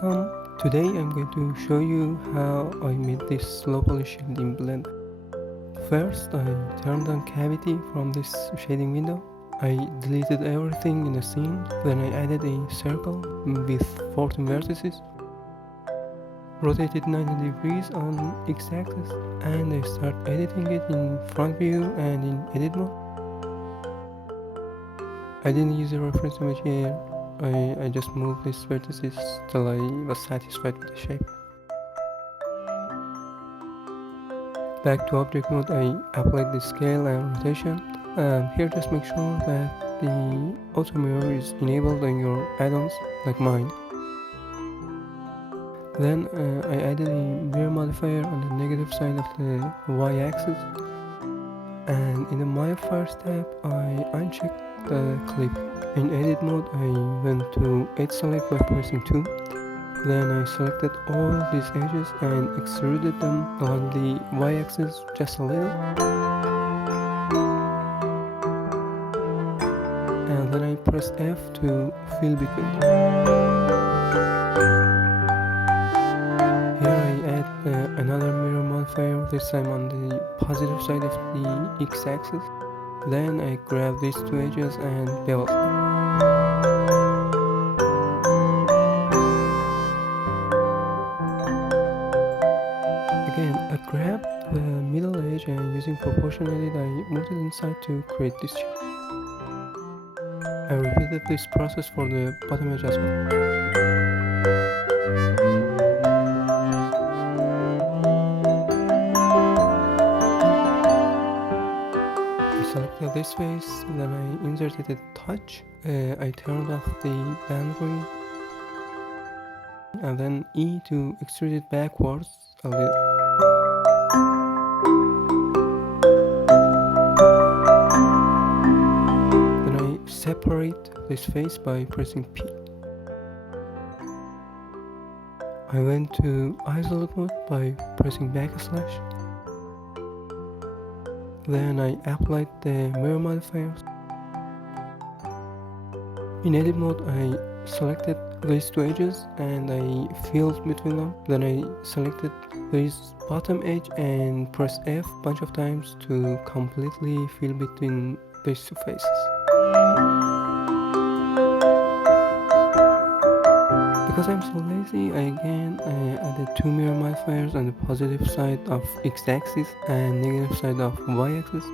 welcome. Today I'm going to show you how I made this low poly shield in Blender. First, I turned on cavity from this shading window. I deleted everything in the scene, then I added a circle with 14 vertices, rotated 90 degrees on x-axis, and I start editing it in front view and in edit mode. I didn't use a reference image here. I just moved these vertices till I was satisfied with the shape. Back to object mode, I applied the scale and rotation. Here just make sure that the auto mirror is enabled on your add-ons like mine. Then I added a mirror modifier on the negative side of the y-axis, and in the modifiers tab I unchecked the clip. In edit mode I went to edge select by pressing 2. Then I selected all these edges and extruded them along the y-axis just a little. And then I pressed F to fill between them. Here I add another mirror modifier, this time on the positive side of the x-axis. Then I grab these two edges and bevel them. Again, I grabbed the middle edge and using proportion edit I moved it inside to create this shape. I repeated this process for the bottom edge as well. I selected this face, then I inserted a touch. I turned off the boundary, and then E to extrude it backwards a little. Separate this face by pressing P. I went to isolate mode by pressing backslash. Then I applied the mirror modifiers. In edit mode I selected these two edges and I filled between them. Then I selected this bottom edge and pressed F a bunch of times to completely fill between these two faces. Because I'm so lazy, I added two mirror modifiers on the positive side of x-axis and negative side of y-axis.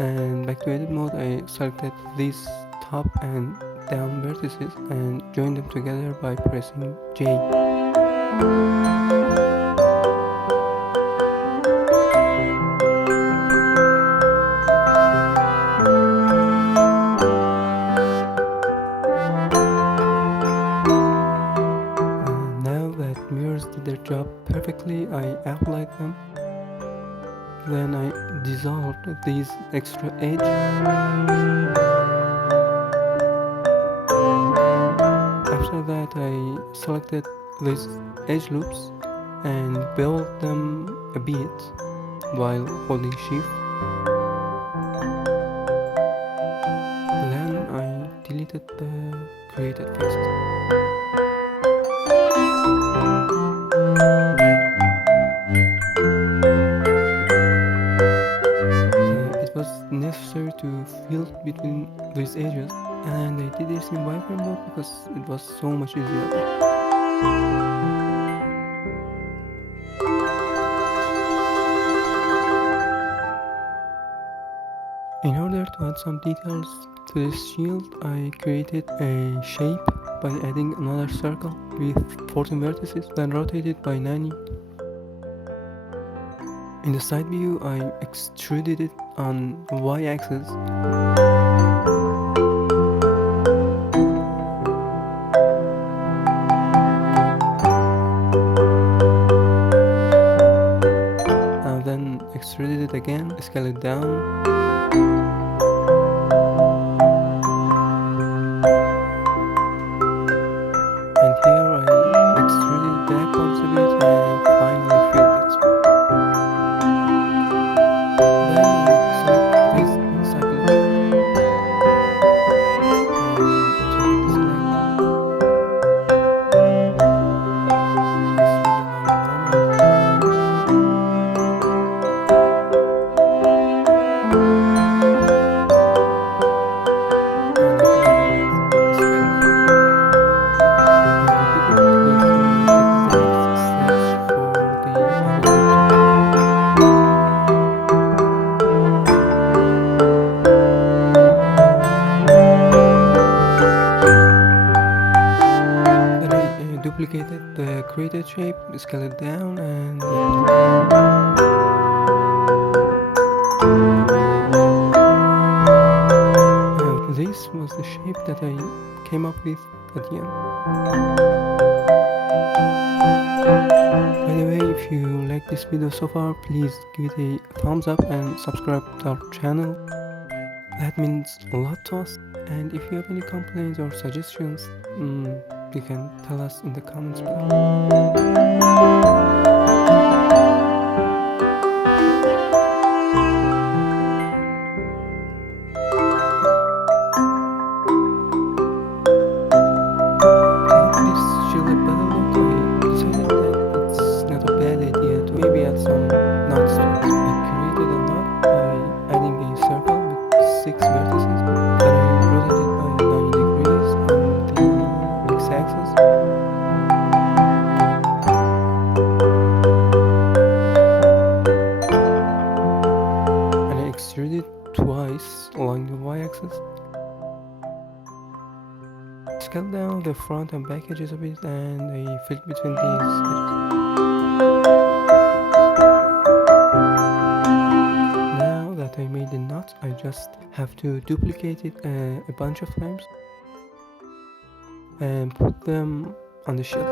And back to edit mode, I selected these top and down vertices and joined them together by pressing J. Mirrors did their job perfectly. I applied them. Then I dissolved these extra edge. After that I selected these edge loops and beveled them a bit while holding shift. Then I deleted the created faces. Necessary to fill between these edges, and I did this in wireframe mode because it was so much easier. In order to add some details to this shield, I created a shape by adding another circle with 14 vertices, then rotated by 90. In the side view, I extruded it on y-axis. And then extruded it again, scale it down. And here I extruded it backwards a bit and finally filled it. duplicated the created shape, scale it down, and this was the shape that I came up with at the end. By the way, if you like this video so far, please give it a thumbs up and subscribe to our channel. That means a lot to us. And if you have any complaints or suggestions, you can tell us in the comments below. Extrude it twice along the y-axis. Scale down the front and back edges a bit and I fill between these edges. Now that I made the nut, I just have to duplicate it a bunch of times and put them on the shelf.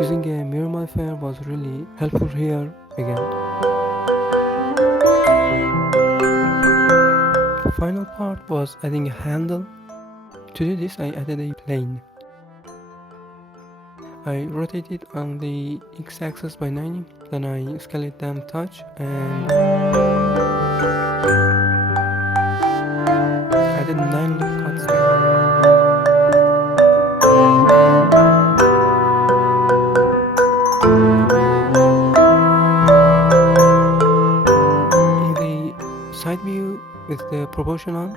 Using a mirror modifier was really helpful here again. The final part was adding a handle. To do this, I added a plane. I rotate it on the x-axis by 90, then I scale it down a touch and added 9 loop cuts there. Side view with the proportion on,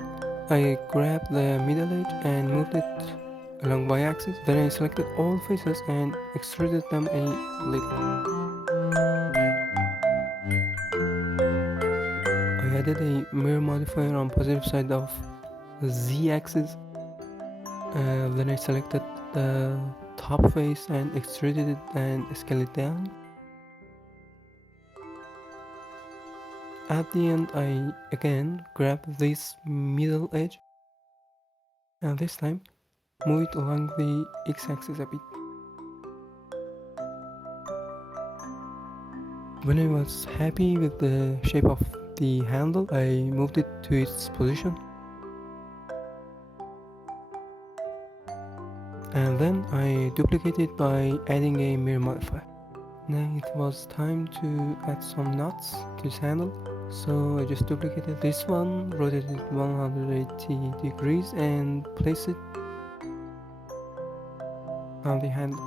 I grabbed the middle edge and moved it along y-axis. Then I selected all faces and extruded them a little. I added a mirror modifier on positive side of the z-axis. Then I selected the top face and extruded it and scaled it down. At the end, I again grab this middle edge and this time move it along the x-axis a bit. When I was happy with the shape of the handle, I moved it to its position. And then I duplicate it by adding a mirror modifier. Now it was time to add some nuts to this handle. So I just duplicated this one, rotated it 180 degrees and placed it on the handle.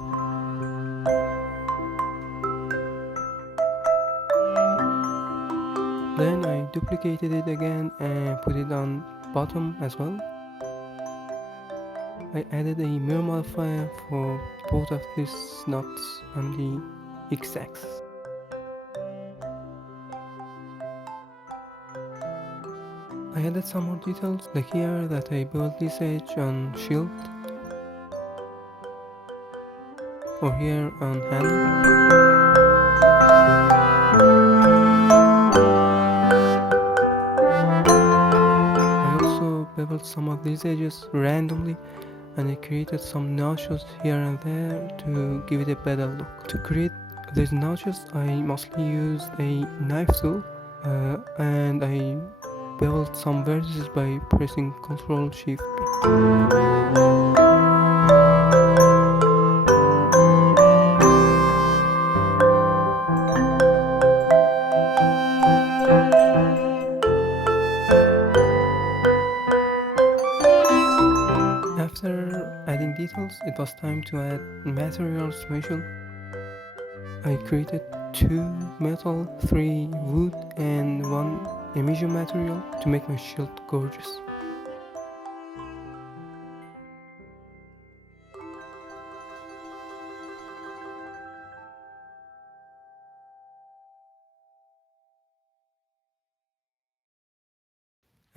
Then I duplicated it again and put it on bottom as well. I added a mirror modifier for both of these nuts on the x-axis. I added some more details, like here that I built this edge on shield, or here on handle. I also beveled some of these edges randomly and I created some notches here and there to give it a better look. To create these notches I mostly used a knife tool and I beveled some vertices by pressing Ctrl Shift B. After adding details, it was time to add materials to my shield. I created 2 metal, 3 wood and 1 emission material to make my shield gorgeous.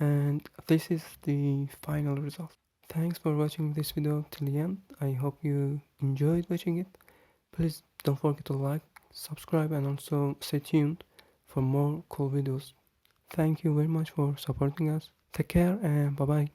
And this is the final result. Thanks for watching this video till the end. I hope you enjoyed watching it. Please don't forget to like, subscribe, and also stay tuned for more cool videos. Thank you very much for supporting us. Take care and bye bye.